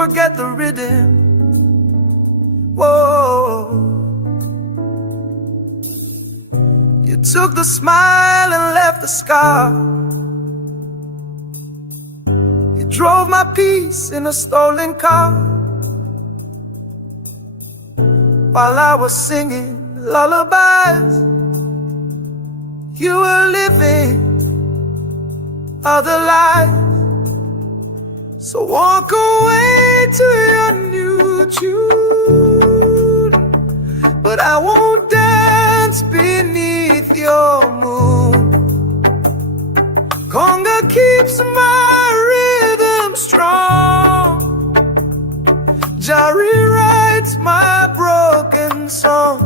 forget the rhythm. Whoa. You took the smile and left the scar. You drove my peace in a stolen car, while I was singing lullabies. You were living other lives. So walk away to your new tune, but I won't dance beneath your moon. Conga keeps my rhythm strong. Jah rewrites my broken song.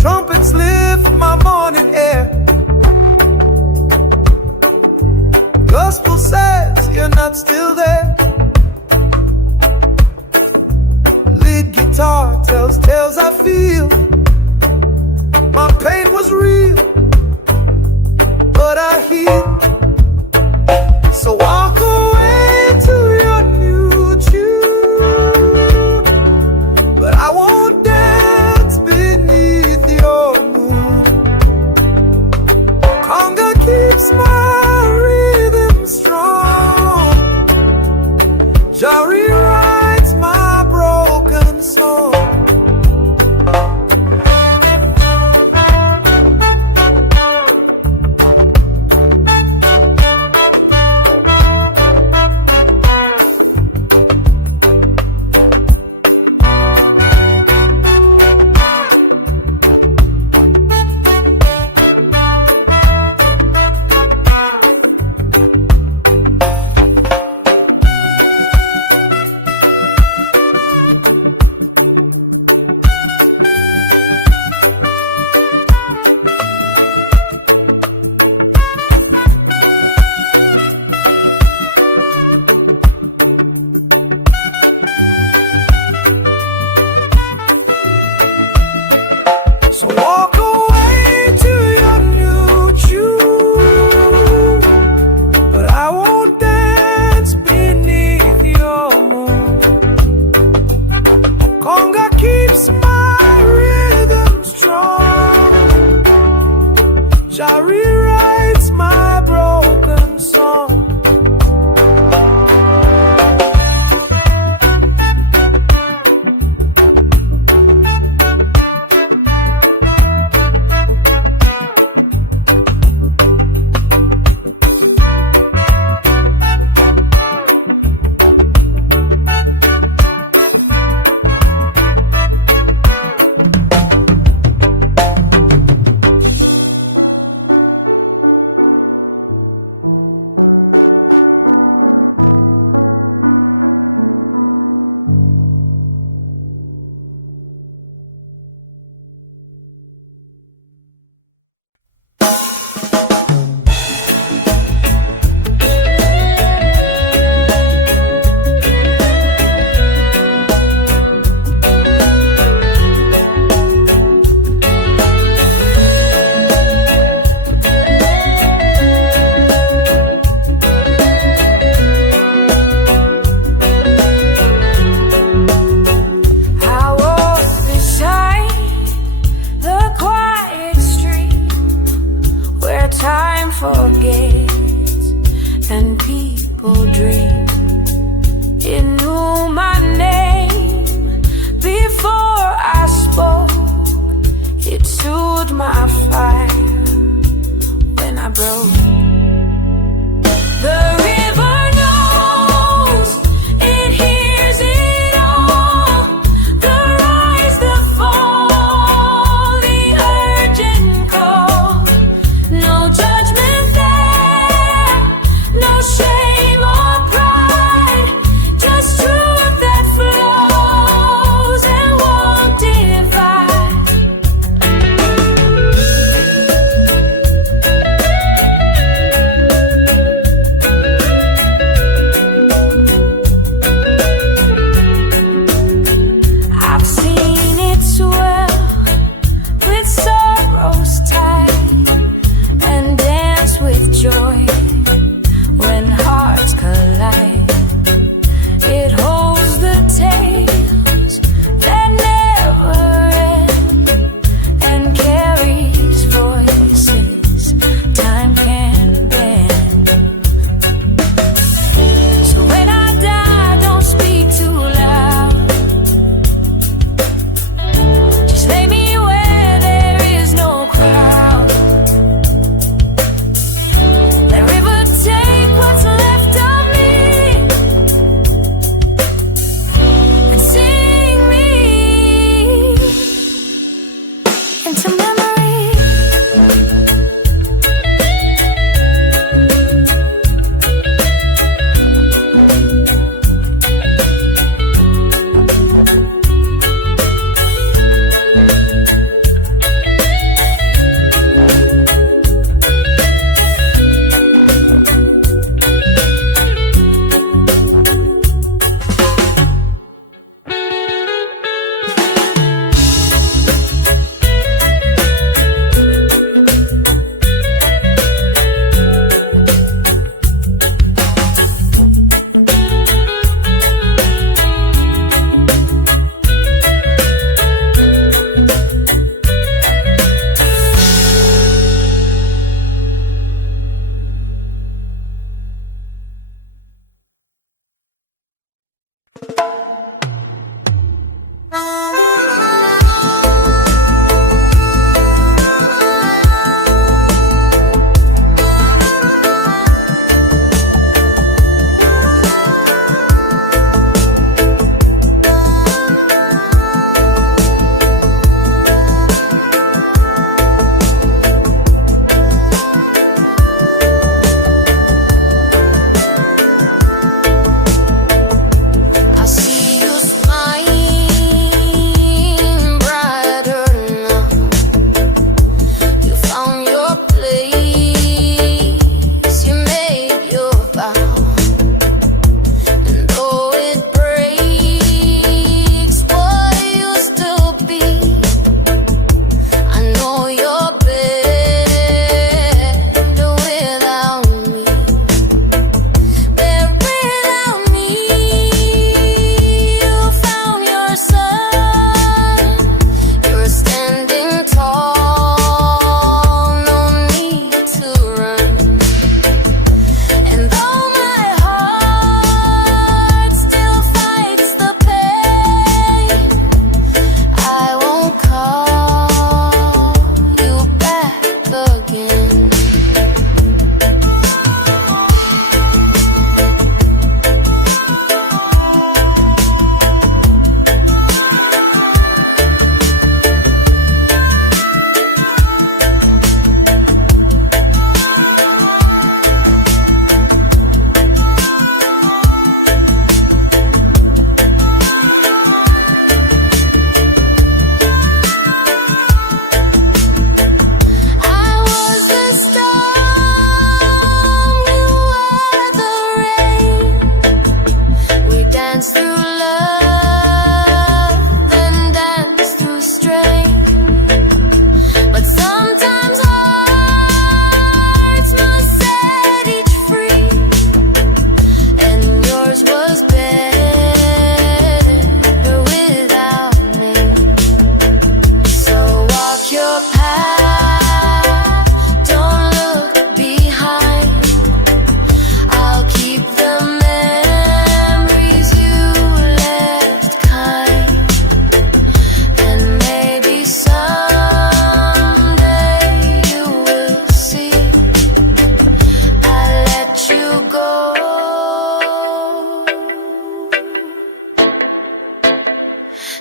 Trumpets lift my morning air. Gospel says you're not still there. Lead guitar tells tales I feel. My pain was real, but I healed. So walk away to your new tune, but I won't dance beneath your moon. Conga keeps my rhythm strong. Jah rewrites my broken song.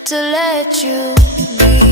to let you be.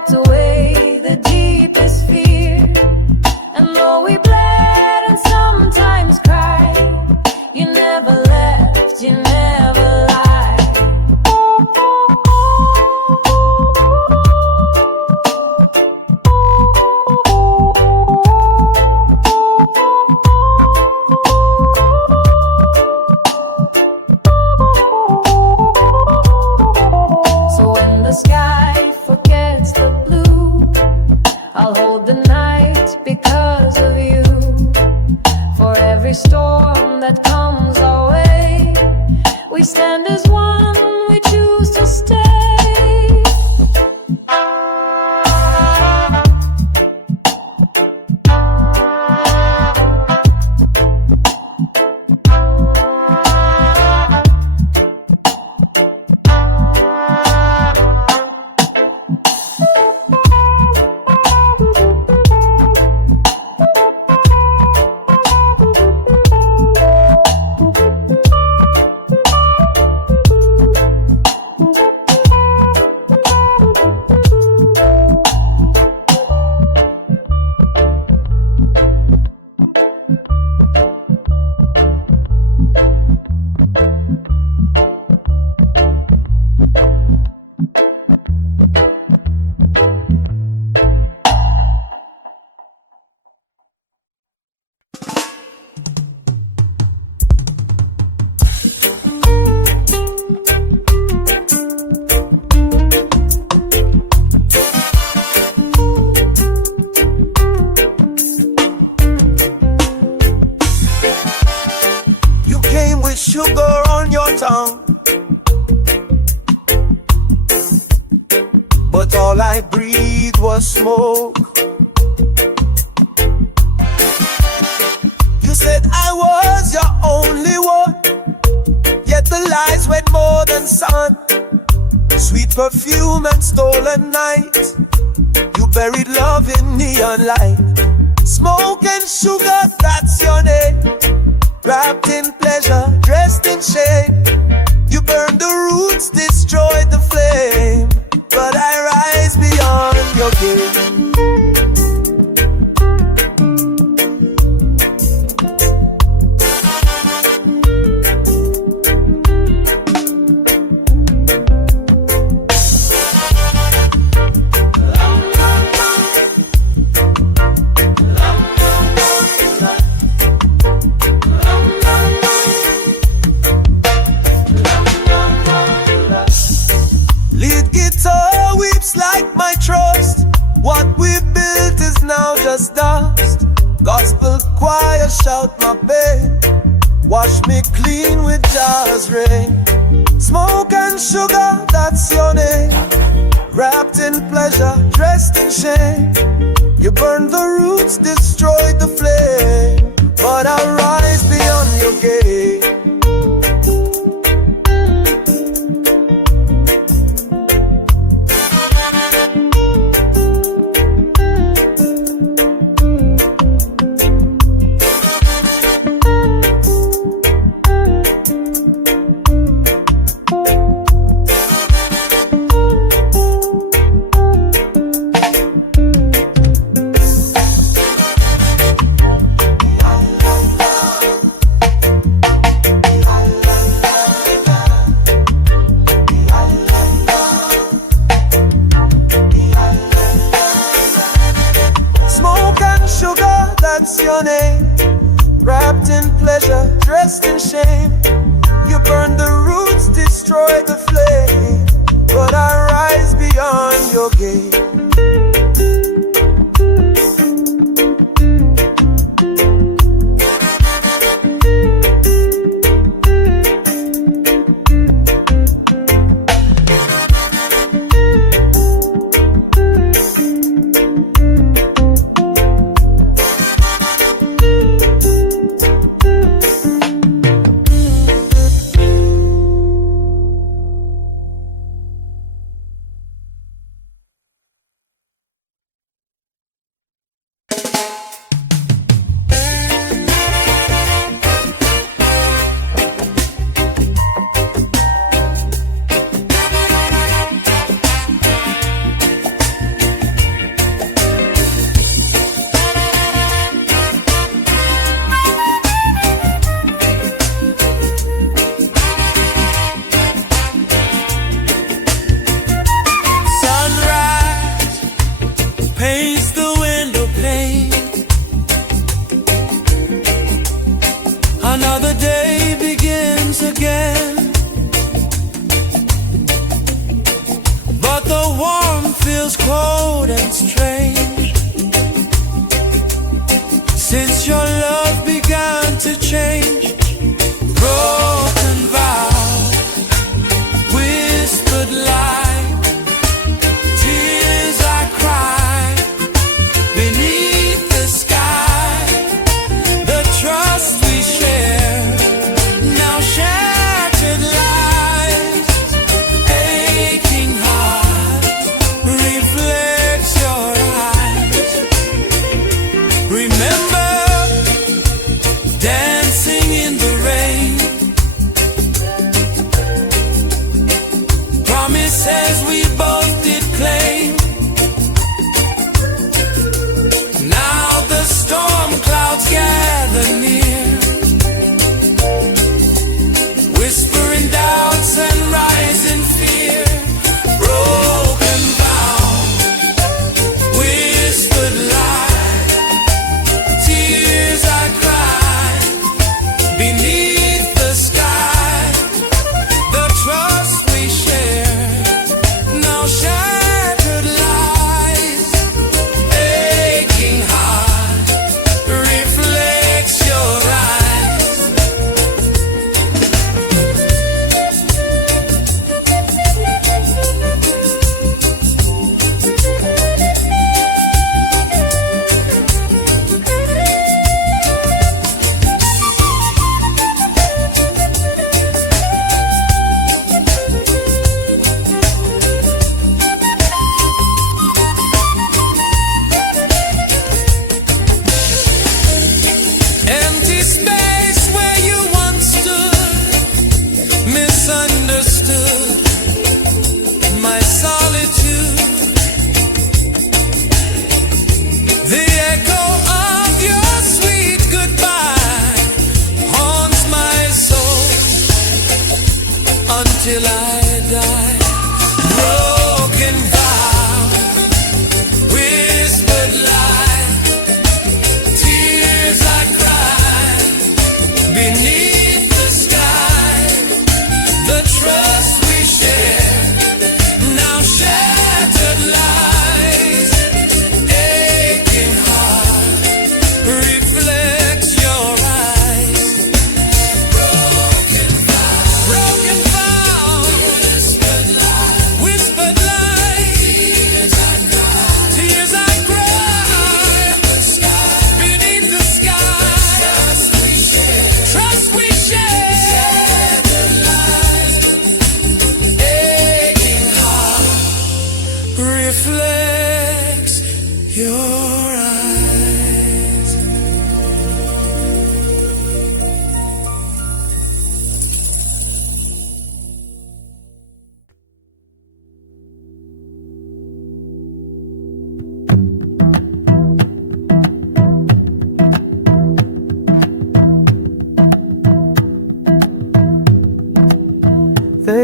wiped away the deepest fear, and storm that comes our way. We stand as one, we choose to stay. Sugar on your tongue, but all I breathed was smoke. You said I was your only one, yet the lies went more than sun. Sweet perfume and stolen night, you buried love in neon light. Smoke and sugar, that's your name. Wrapped in pleasure, dressed in shame. You burned the roots, destroyed the flame, but I rise beyond your game. Like my trust, what we built is now just dust. Gospel choir shout my pain, wash me clean with Jah's rain. Smoke and sugar, that's your name. Wrapped in pleasure, dressed in shame. You burned the roots, destroyed the flame, but I rise beyond your gate. That's your name. Wrapped in pleasure, dressed in shame. You burn the roots, destroy the flame, but I rise beyond your gate. Since your love began to change,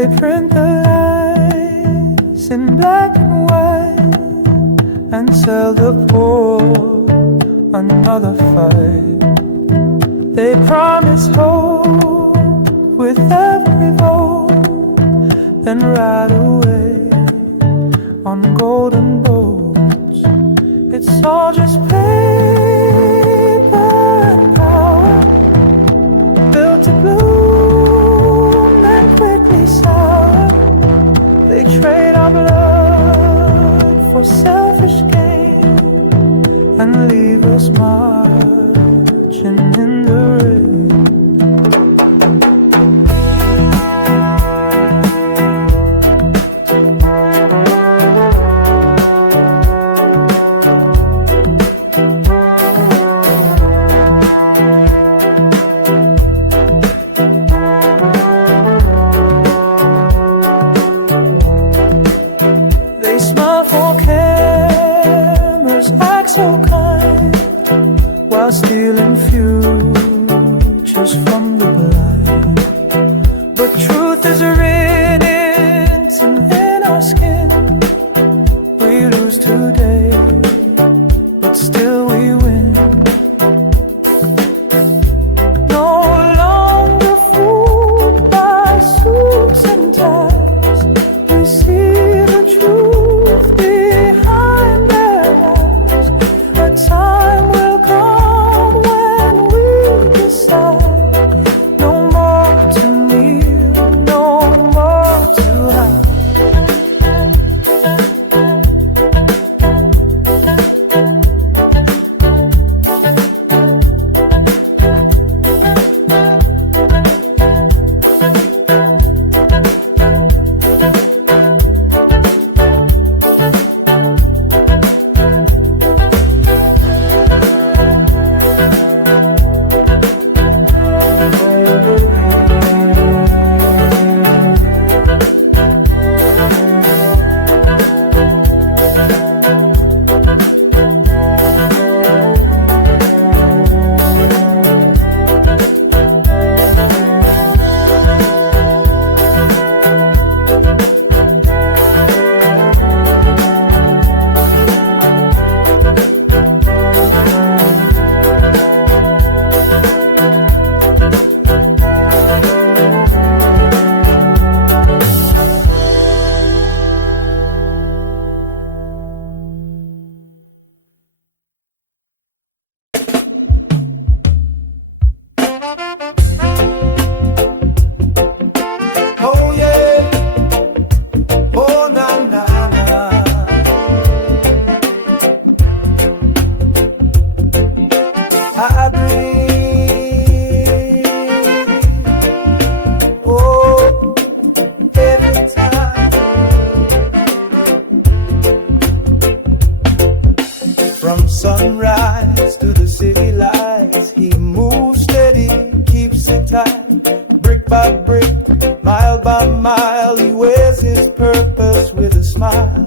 They print the lies in black and white and sell the poor another fight. They promise hope with every vote, then ride away on golden boats. It's all just paper and power, built to bloom and quickly sour. They trade our blood for selfish gain and leave us marching in the rain. Stealing futures from the blind, but truth is written in our skin. We lose today, but still we win. No longer fooled by suits and ties, we see the truth behind their eyes. A time will come sunrise to the city lights, he moves steady, keeps it tight, brick by brick, mile by mile, he wears his purpose with a smile.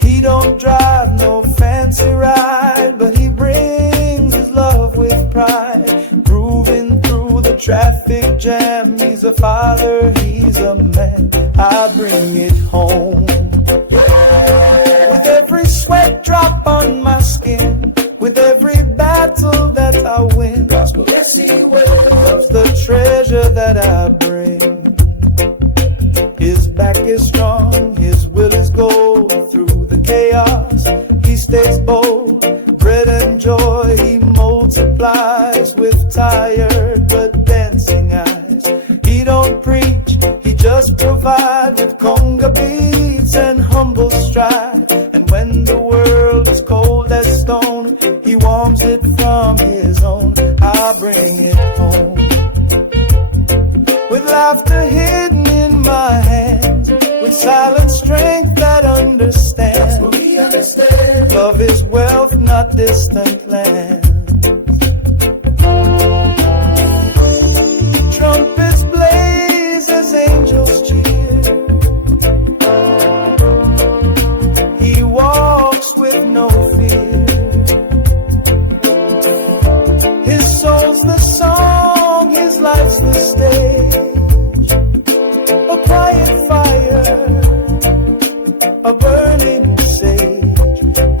He don't drive no fancy ride, but he brings his love with pride, grooving through the traffic jam. He's a father, he's a man, I bring it home. With every sweat drop on my skin, with every battle that I win, gospel, yes, he will. The treasure that I bring, his back is strong, his will is gold. Through the chaos, he stays bold. Bread and joy he multiplies with tired but dancing eyes. He don't preach, he just provides with conga beats and humble stride. And when the world is cold as stone, he warms it from his own. I bring it home with laughter hidden in my hands, with silent strength that understands. Love is wealth, not distant land. Trumpets blaze as angels cheer. He walks with no fear. His soul's the song, his life's the stage. A quiet a burning sage,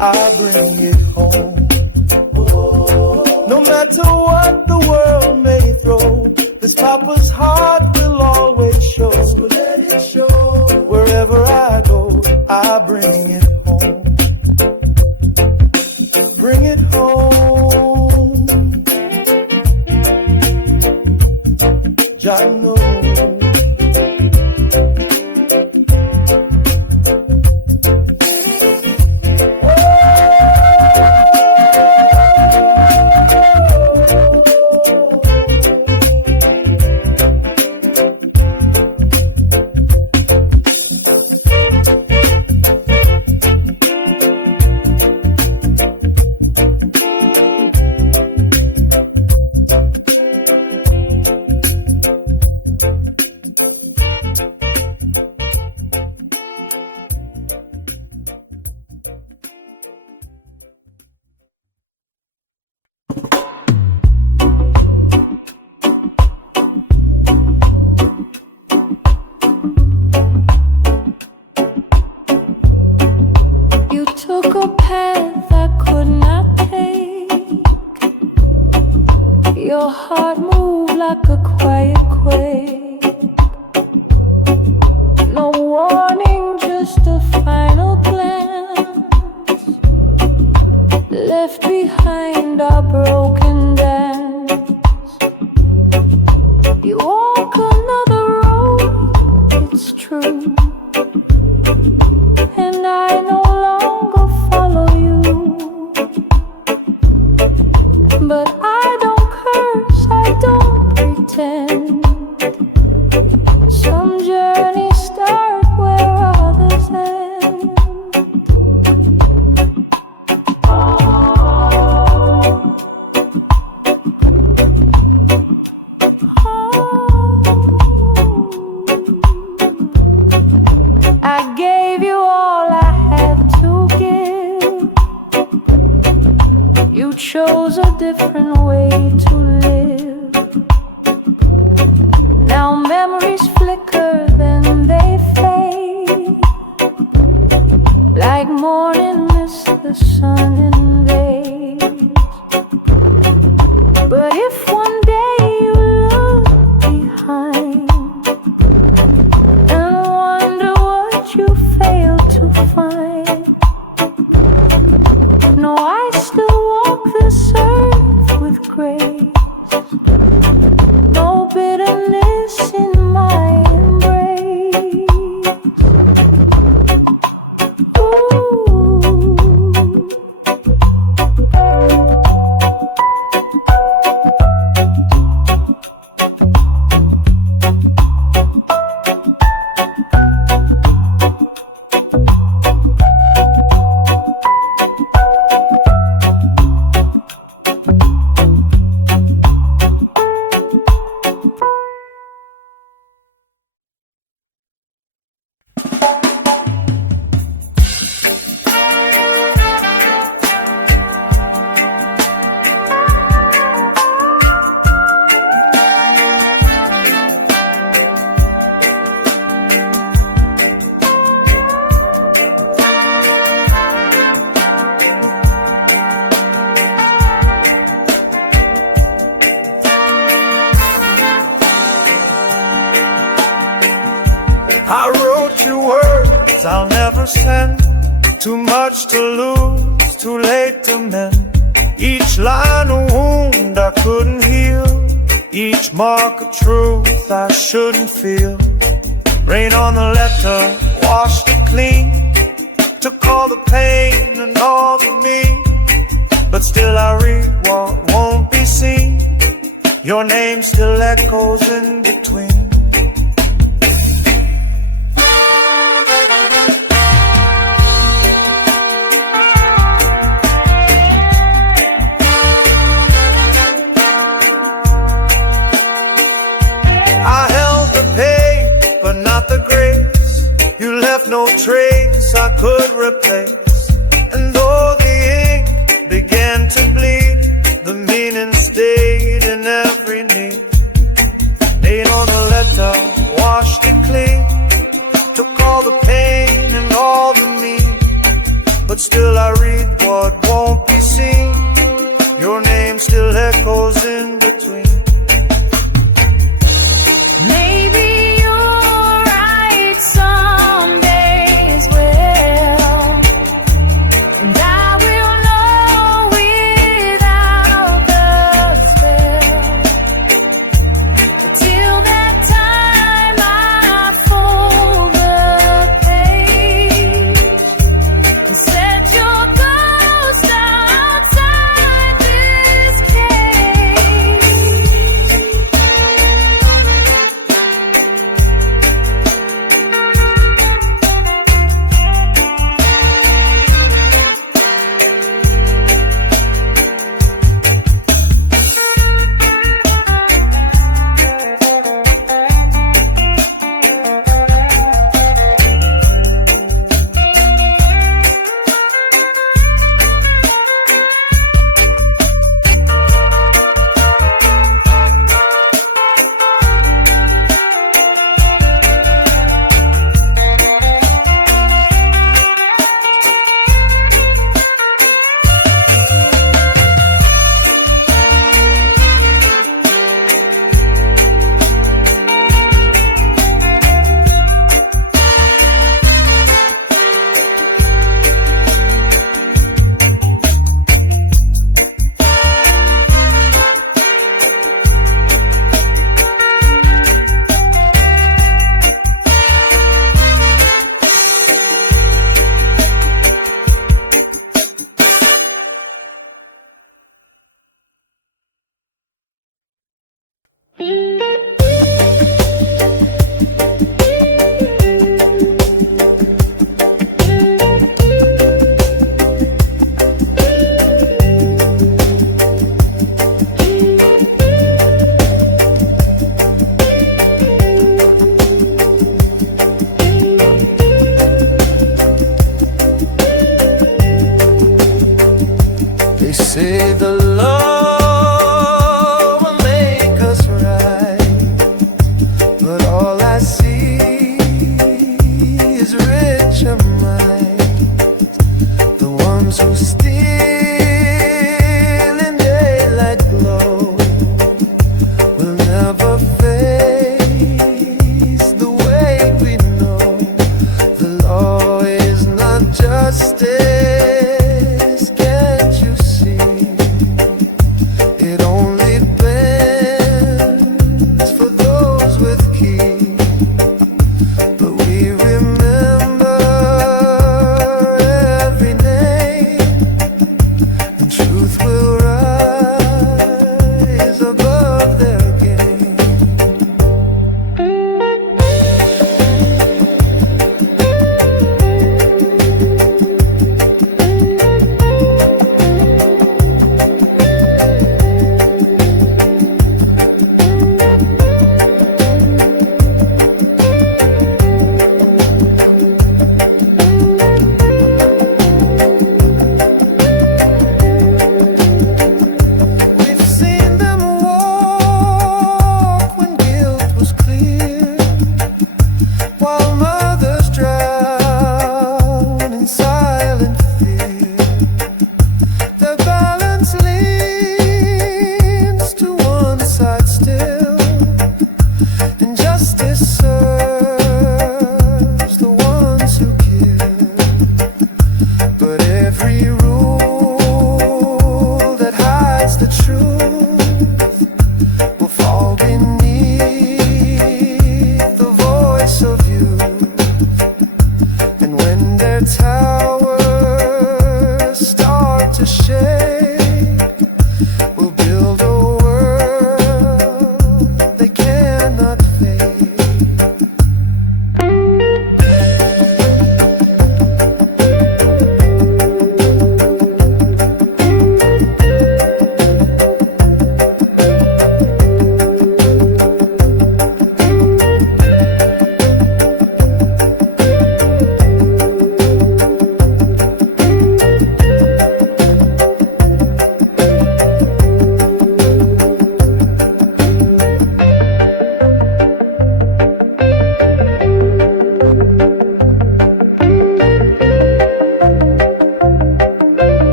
I bring it home. No matter what the world may throw, this Papa's heart will always show. Wherever I go, I bring it home. Bring it home. Jah knows. Your heart moved like a quiet quake. No warning, just a final glance. Left behind our broken dance. You walk another road, it's true, and I no longer follow you. But I don't curse, I don't pretend. Some journeys start where others end. I gave you all I have to give. You chose a different way to live. Now memories flicker, then they fade. Like morning mist, the sun invades. But if one day you look behind and wonder what you failed to find, no, I still walk this earth with grace. No bitterness in my embrace. I wrote you words I'll never send. Too much to lose, too late to mend. Each line a wound I couldn't heal. Each mark a truth I shouldn't feel. Rain on the letter, washed it clean. Took all the pain and all the me. But still I read what won't be seen. Your name still echoes in between. No trace I could replace. And though the ink began to bleed, the meaning stayed in every need. Name on the letter, washed it clean. Took all the pain and all the meaning. name still echoes in between. Maybe you're right, some days will, and I will know without the spell. But till that time I fold the page and set your ghost outside this cage.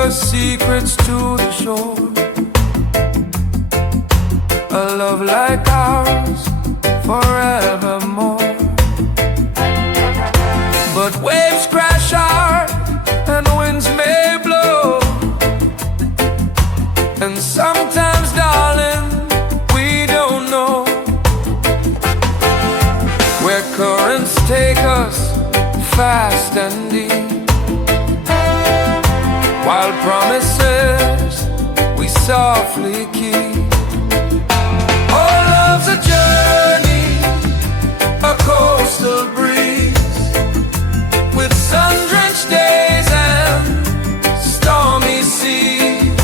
your secrets to the shore. A love like ours forevermore. But waves crash hard and winds may blow, and sometimes, darling, we don't know where currents take us fast and deep, while promises we softly keep. All love's a journey, a coastal breeze, with sun-drenched days and stormy seas.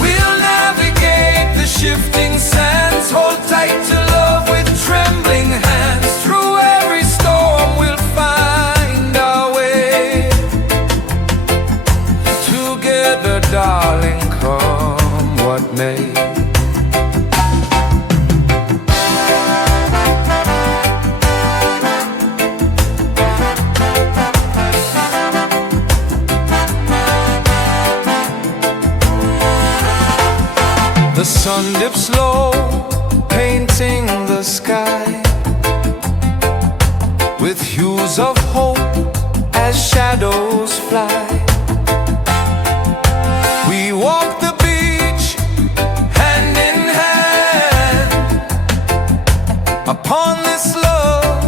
We'll navigate the shifting sands, hold tight to love with trembling hands. Through every storm we'll find our way. Together, darling, come what may. The sun dips low, painting the sky with hues of hope as shadows fly. We walk the beach hand in hand. Upon this love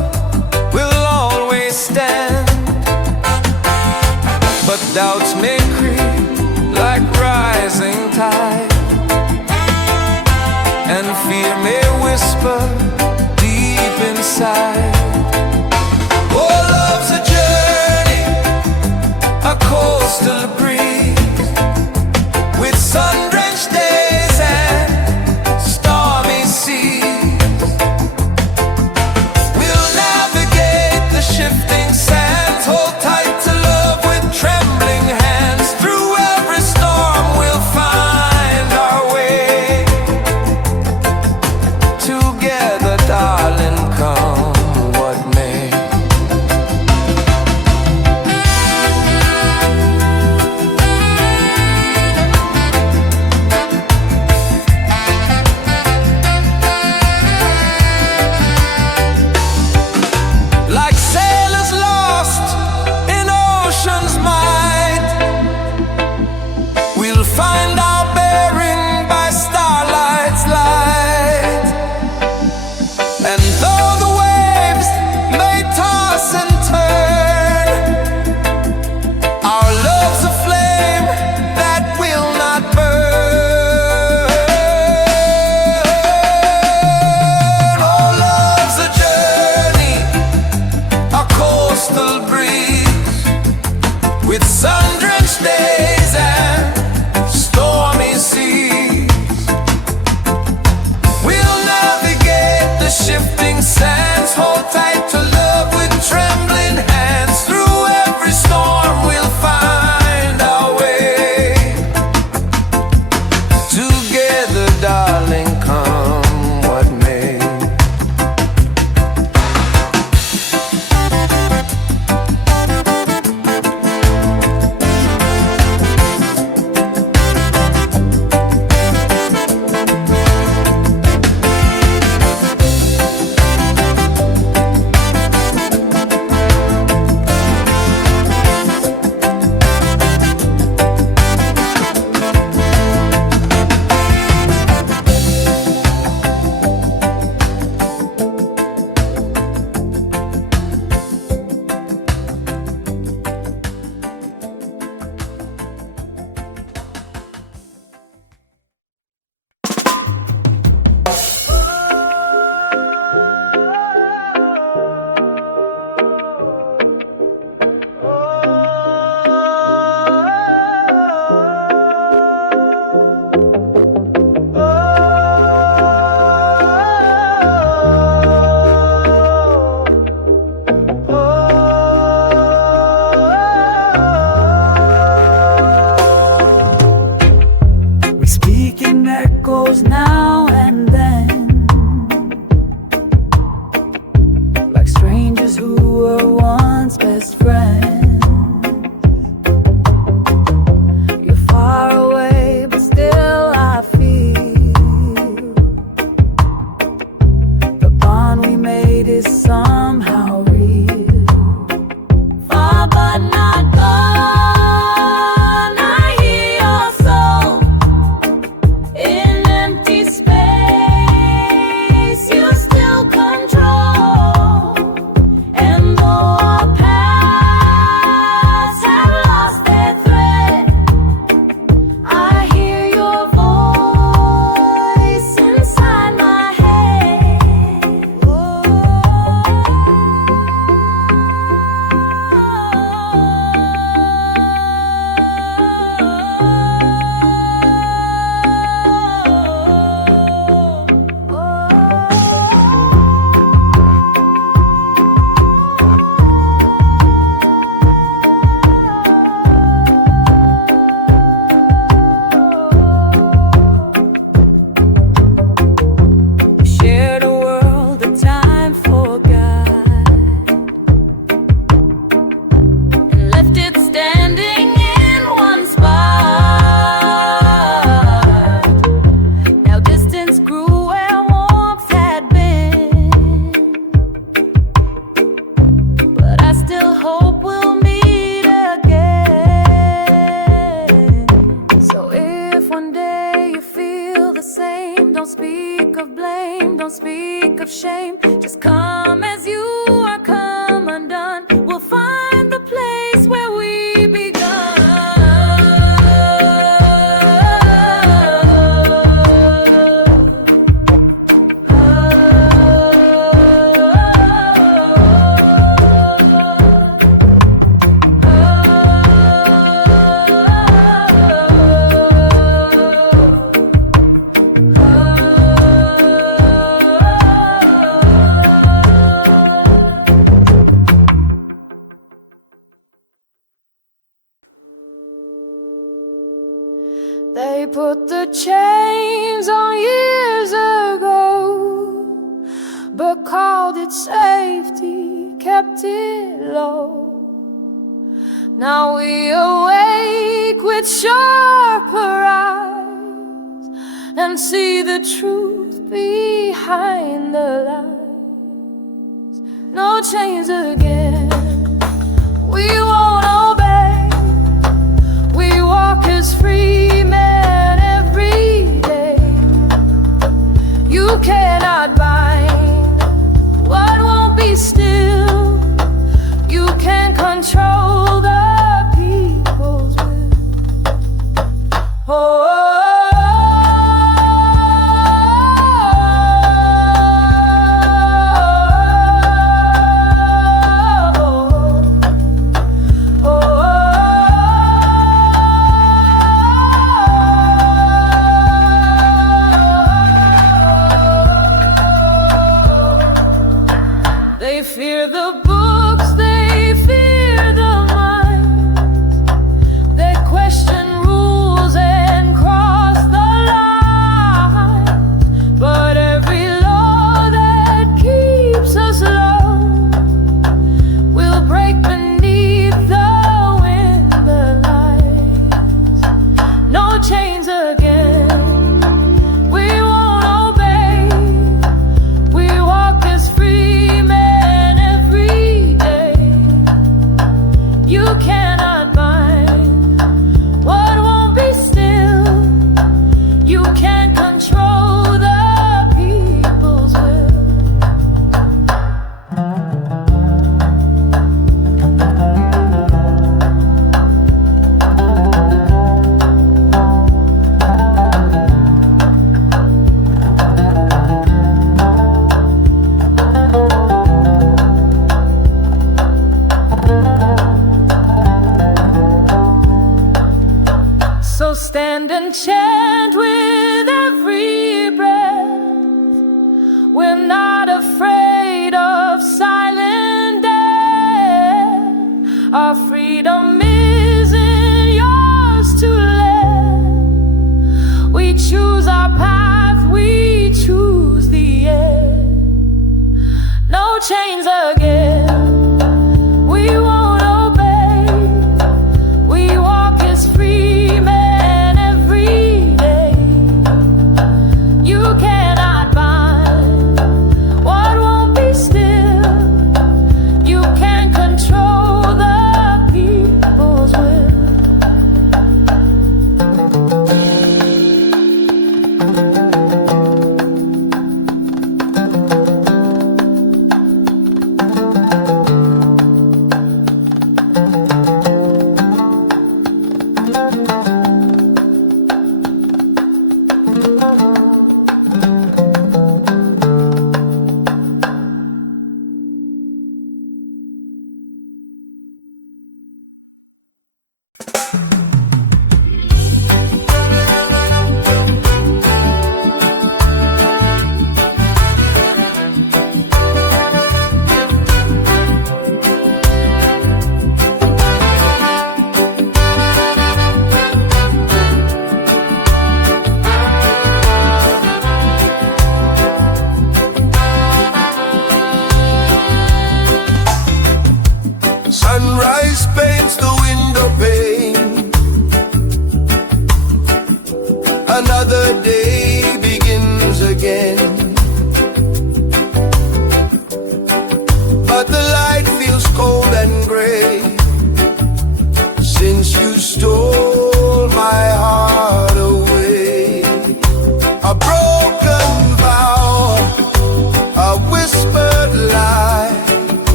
we'll always stand. But doubts may creep like rising tide, and fear may whisper deep inside. Oh, love's a journey, a coastal breeze, with sun-drenched days and stormy seas. We'll navigate the shifting sands, hold tight to love with trembling hands. Through every storm we'll find our way. Together, darling, come what may. Like sailors lost in ocean's might, we'll find our bearing by starlight's light. And though the waves may toss and turn, our love's a flame that will not burn. Oh, love's a journey, a coastal breeze, with sun-drenched days and stormy seas. We'll navigate the shifting sands, hold tight to love with trembling hands. Through every storm we'll find our way. Together, darling, come what may. shame. Just come as you are, come undone. We'll find the place where we begun. They put the chains on years ago, but called it safety, kept it low. Now we awake with sharper eyes and see the truth behind the lies. No chains again, we won't obey. We walk as free men every day. You cannot bind what won't be still. You can't control the people's will. Oh. They fear the books, they fear the minds that question rules and cross the line. But every law that keeps us low will break beneath the wind that lies. No chains again, we won't obey. We walk as free men. You cannot bind what won't be still. You can't control the people's will. So stand and chant with every breath. We're not afraid of silent death. Our freedom isn't yours to let. We choose our path, we choose the end. No chains again, we won't obey. We walk as free men. Cannot bind what won't be still. You can't control the people's will.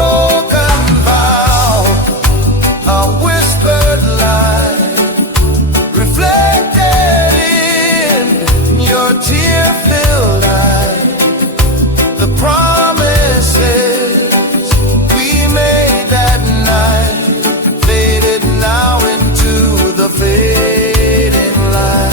broken vow, a whispered lie, reflected in your tear-filled eye. The promises we made that night faded now into the fading light.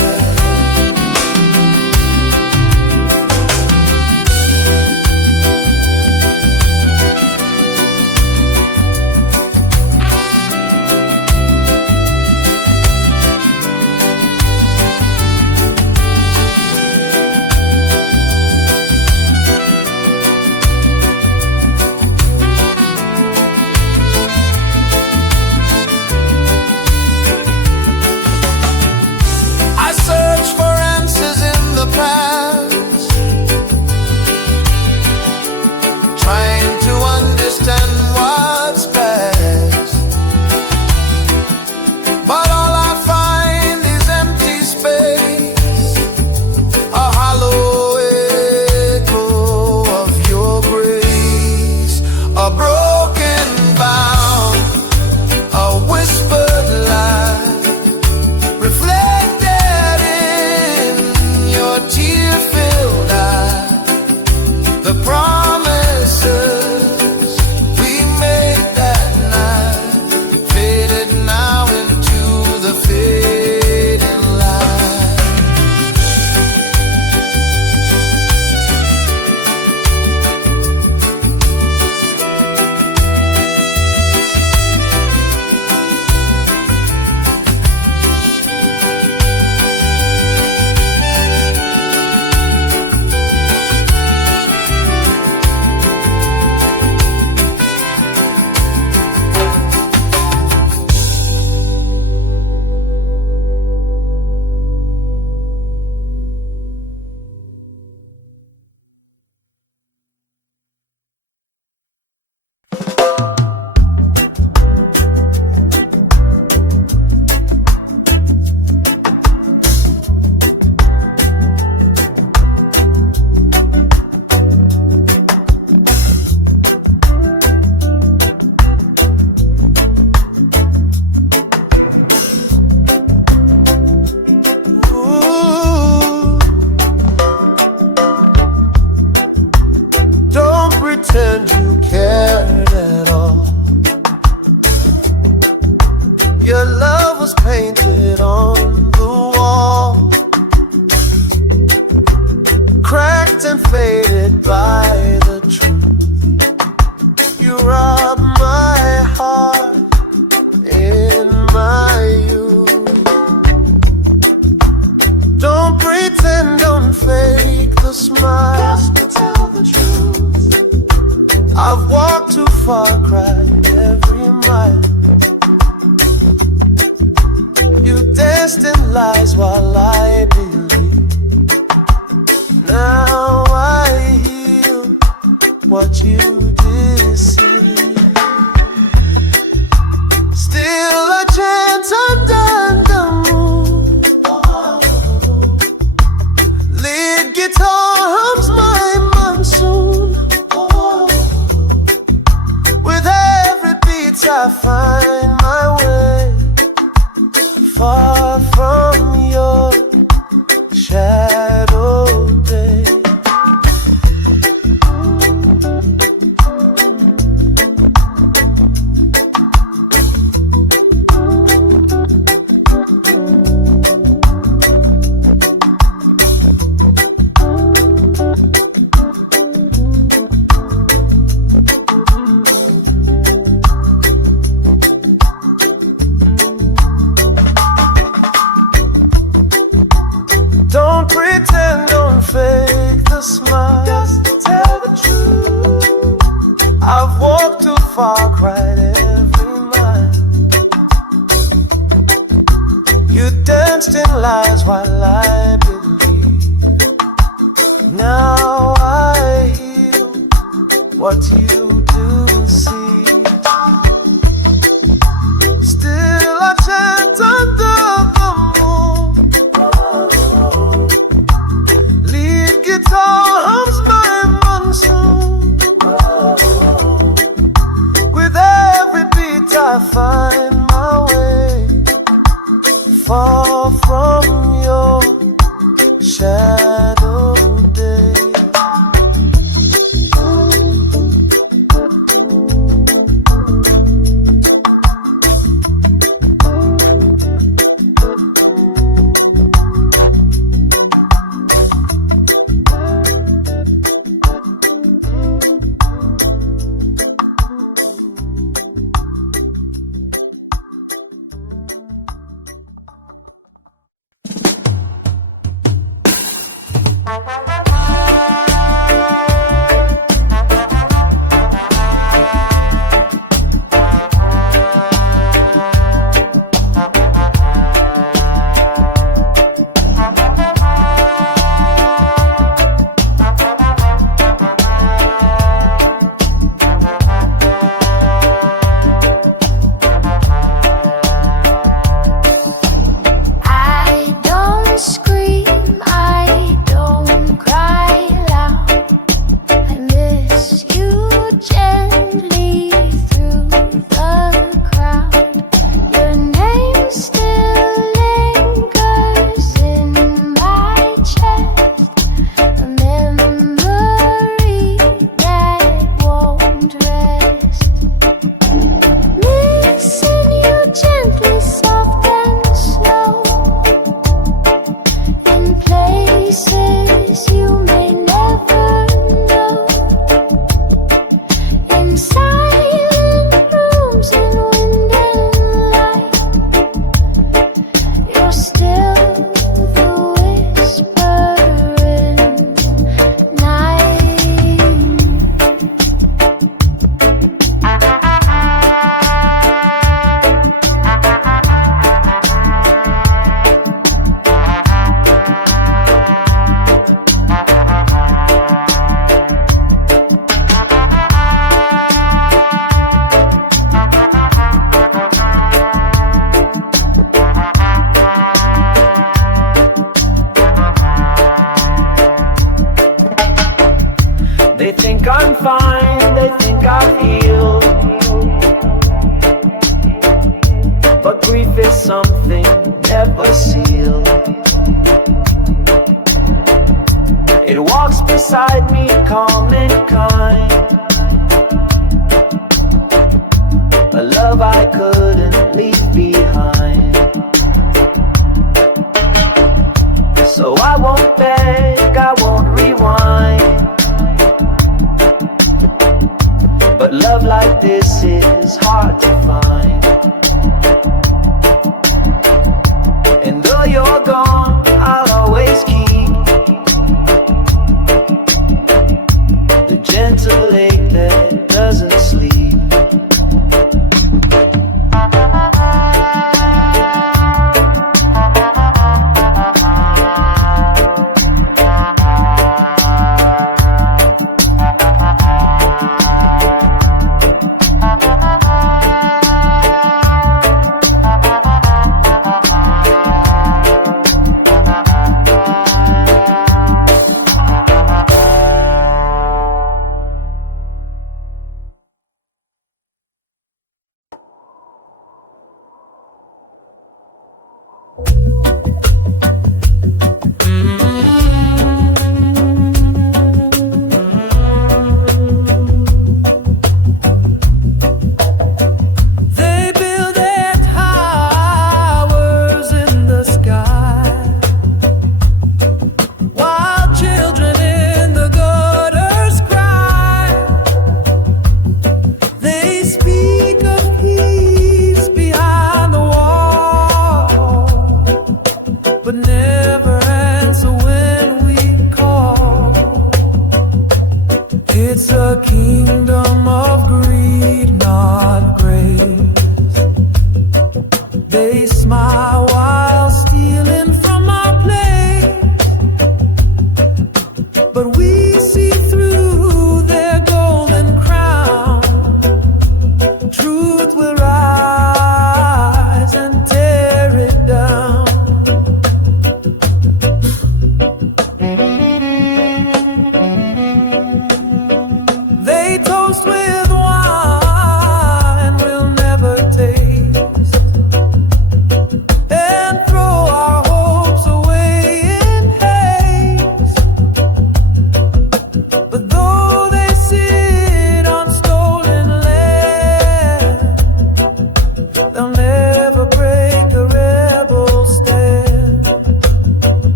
I search for answers in the past, trying to understand what's best. But all I find is empty space, a hollow echo of your grace, a broken vow, a whispered lie, reflected in your tear-filled eye. The promises we made that night faded now into the fading light. Ooh. Don't pretend you cared at all. Your love was painted on the wall, cracked and faded by the truth. You robbed my heart in my youth. Don't pretend, don't fake the smile. Just tell the truth. I've walked too far, cried every mile. You danced in lies while I believe. Now I heal what you deceived. Still a chance under the moon. Lead guitar hums my monsoon. With every beat I find my way, far from your shadow day. Don't pretend, don't fake the smile. Just tell the truth. I've walked too far, cried every mile. You danced in lies while I believe. Now I heal what you do see. Still I chant under the moon. Lead guitar hums my monsoon. I find my way far from your shadow day.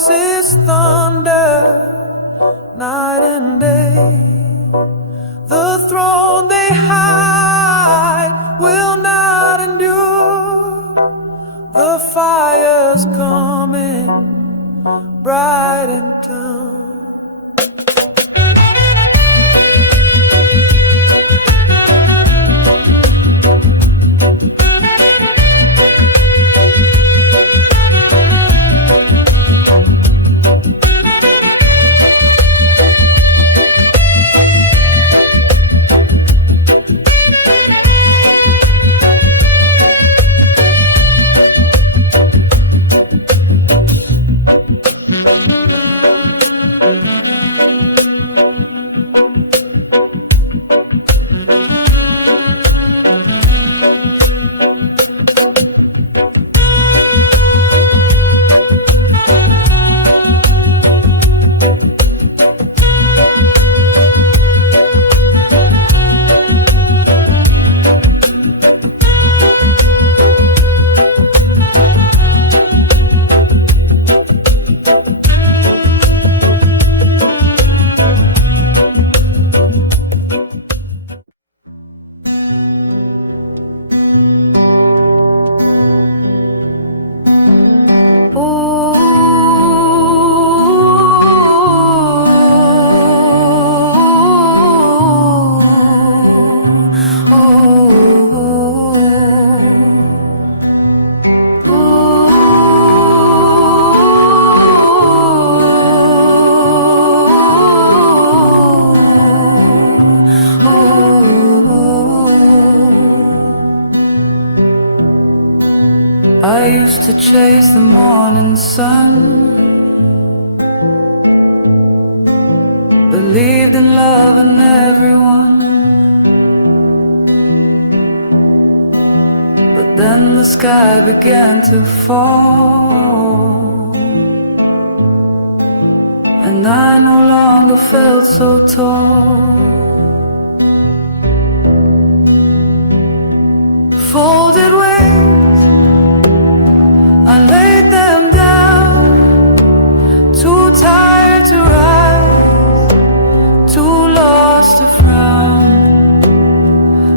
voice is thunder, night and day. The throne they hide will not endure. The fire's coming bright in town. I used to chase the morning sun, believed in love and everyone. But then the sky began to fall, and I no longer felt so tall. Folded wings, I laid them down, too tired to rise, too lost to frown.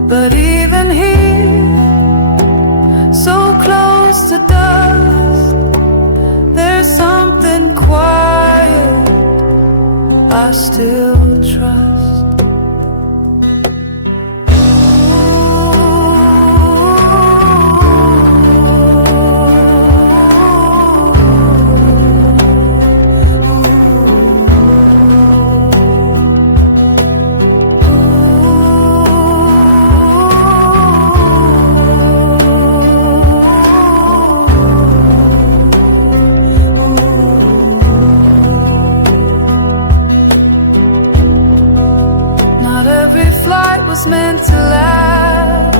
But even here, so close to dust, there's something quiet I still trust. Was meant to last.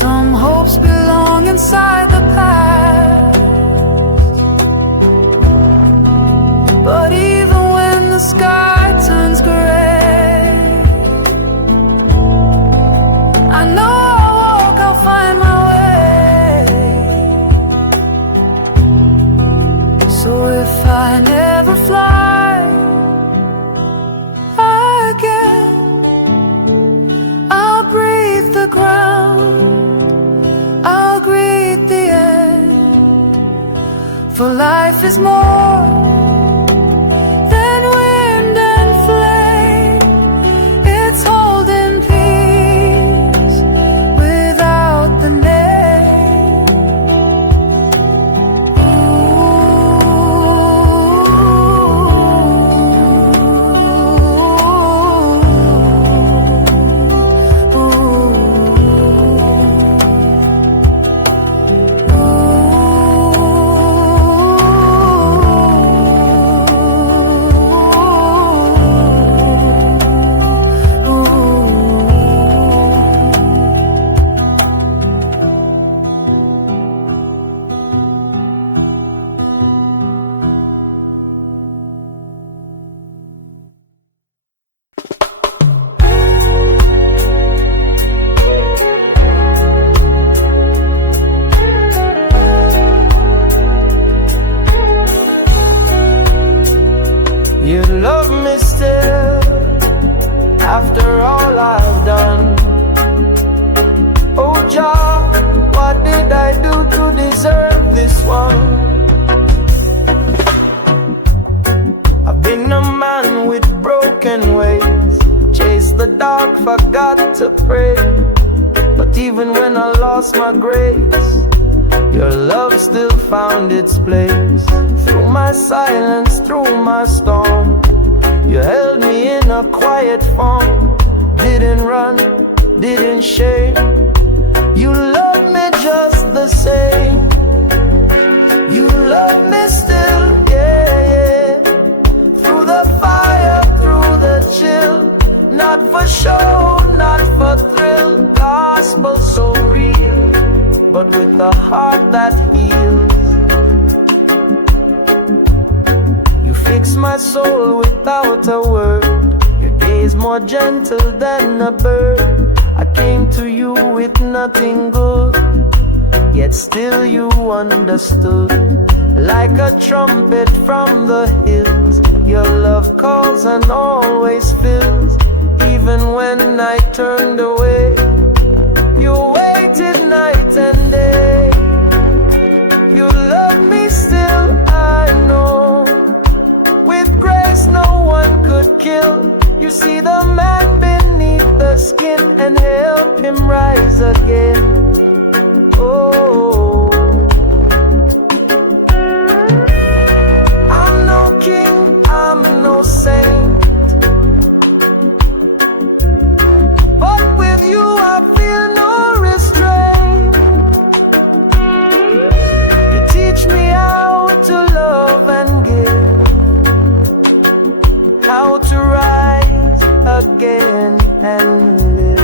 Some hopes belong inside the past. But even when the sky turns gray, I know I'll walk, I'll find my way. So if I never fly ground, I'll greet the end. For life is more than wind and flame. It's holding peace without the name. Ooh. dark, forgot to pray. But even when I lost my grace, your love still found its place. Through my silence, through my storm, you held me in a quiet form. Didn't run, didn't shame. You loved me just the same. You love me still, yeah, yeah. Through the fire, through the chill. Not for show, not for thrill. Gospel so real, but with a heart that heals. You fix my soul without a word. Your gaze more gentle than a bird. I came to you with nothing good, yet still you understood. Like a trumpet from the hills, your love calls and always fills. Even when I turned away, you waited night and day. You love me still, I know. With grace no one could kill. You see the man beneath the skin and help him rise again. Oh, I'm no king, I'm no saint, but with you I feel no restraint. You teach me how to love and give, how to rise again and live.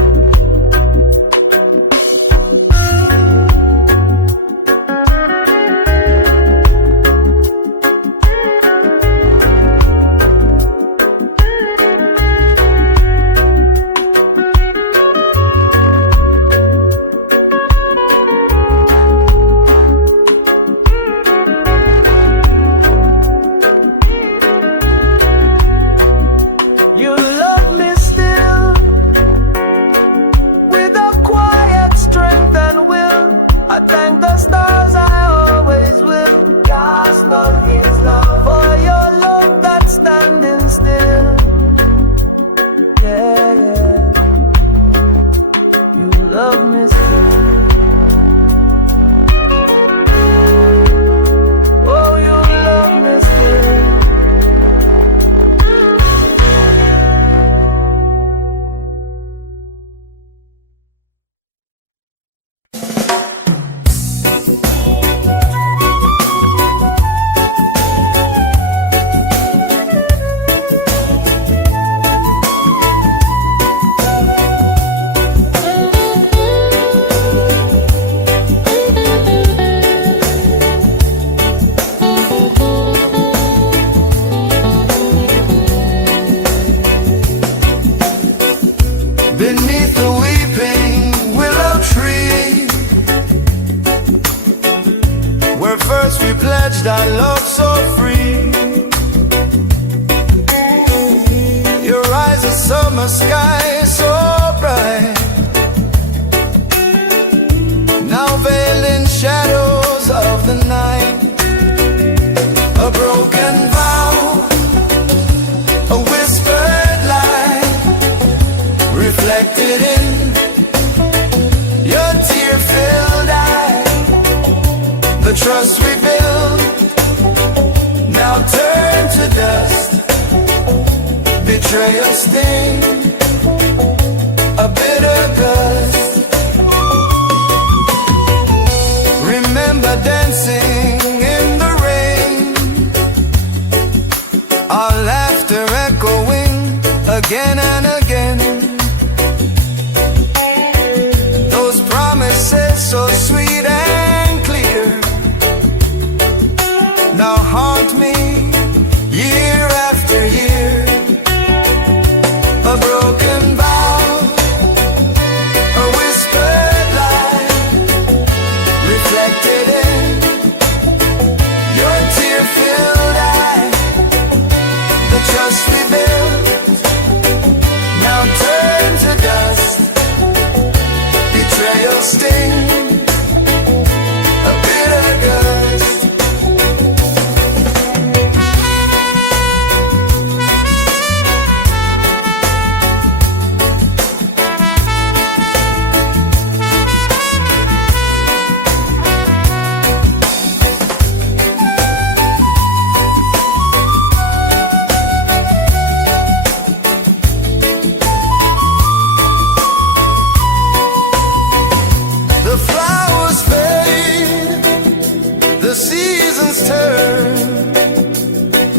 seasons turn,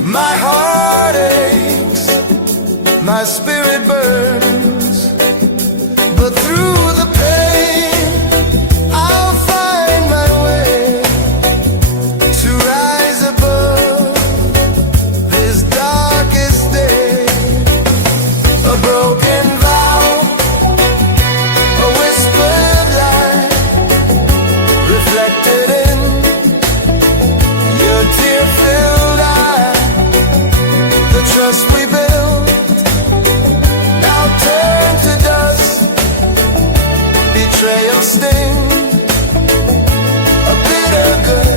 my heart aches, my spirit burns, but through the pain I'll find my way to rise above this darkest day. A broken vow, a whispered lie, reflected in your tear-filled eye. The trust we built now turned to dust. Betrayal sting, a bitter gust.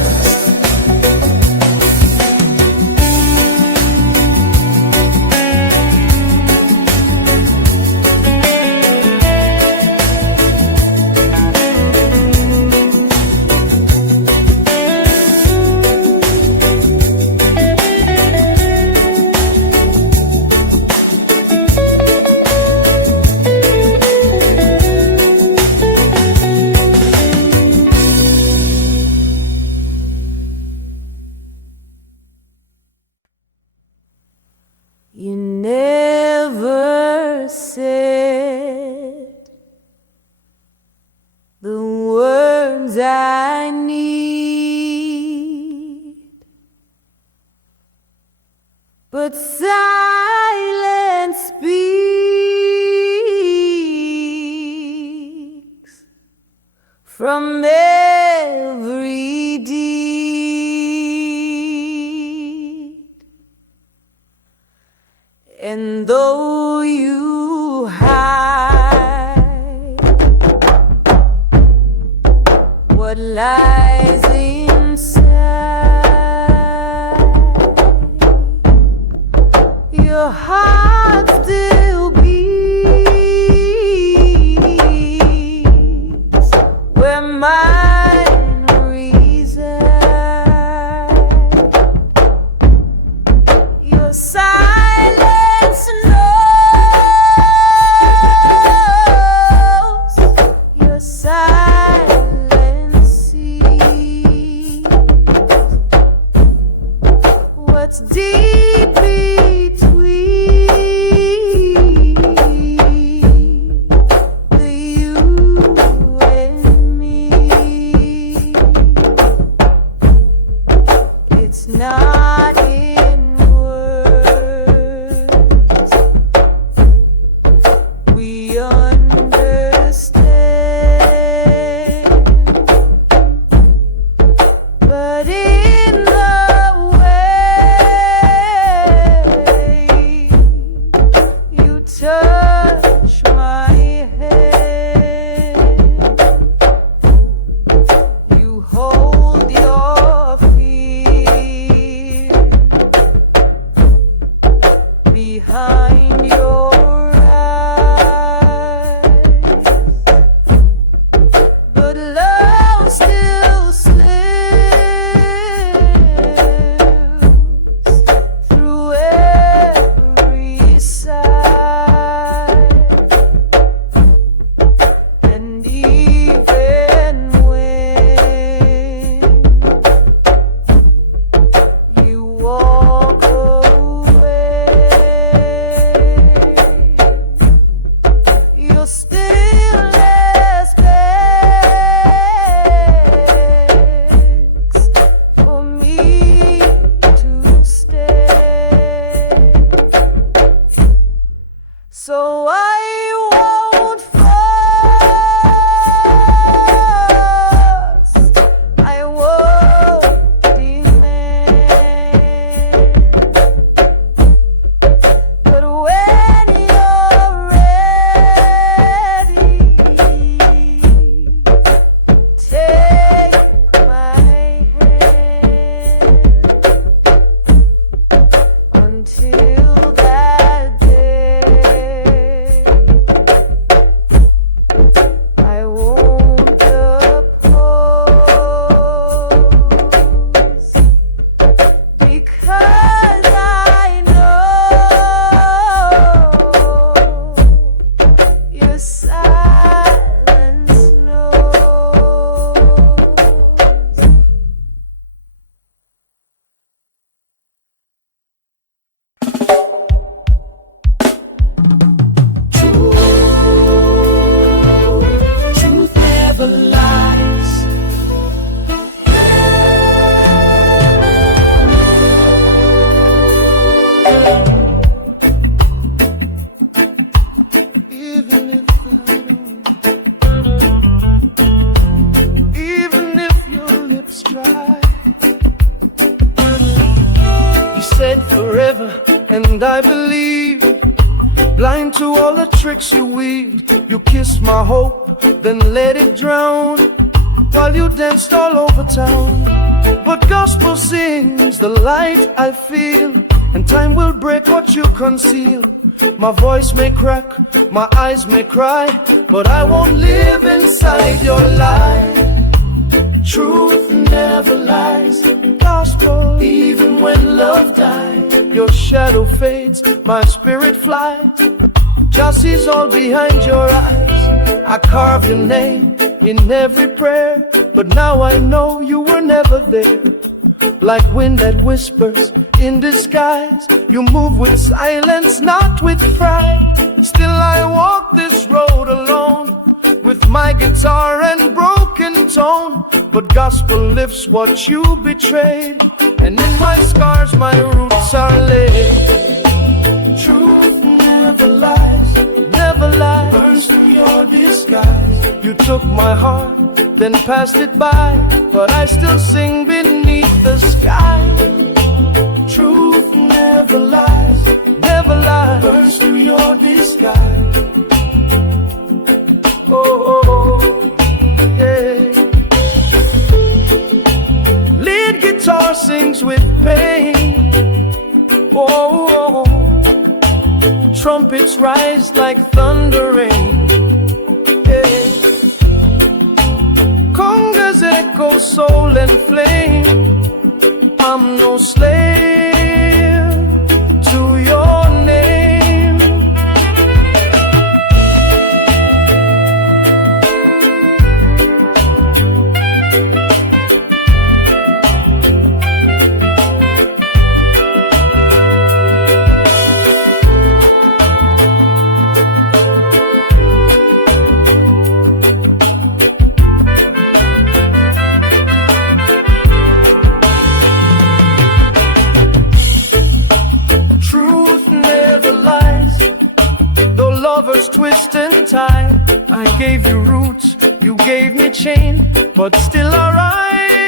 You never said the words I need, but silence speaks from every deed. And though you hide what lies inside, your heart still beats where mine reside. Your silence knows, your silence sees what's deep between the you and me. It's not in words we understand, but in the way you touch my hand, you hold your fear behind your eyes, but love still slips through every side. And even when you walk away, you're still less begs for me to stay. So I won't force, I won't demand, but when you're ready, take my hand. Until that day, I won't oppose, because I know your silence knows. ride forever, and I believe. Blind to all the tricks you weaved, you kissed my hope, then let it drown, while you danced all over town. But gospel sings the light I feel, and time will break what you conceal. My voice may crack, my eyes may cry, but I won't live inside your lie. Truth never lies, gospel, even when love dies. Your shadow fades, my spirit flies, just sees all behind your eyes. I carve your name in every prayer, but now I know you were never there. Like wind that whispers in disguise, you move with silence, not with pride. Still I walk this road alone, with my guitar and broken tone, but gospel lifts what you betrayed, and in my scars my roots are laid. Truth never lies, never lies, burns through your disguise. You took my heart, then passed it by, but I still sing beneath the sky. Truth never lies, never lies, burns through your disguise. Oh, oh, oh, yeah. Lead guitar sings with pain. Oh, oh, oh. Trumpets rise like thunder rain. Yeah. Congas echo soul and flame. I'm no slave to your name. Lovers twist and tie. I gave you roots, you gave me chain, but still I ride.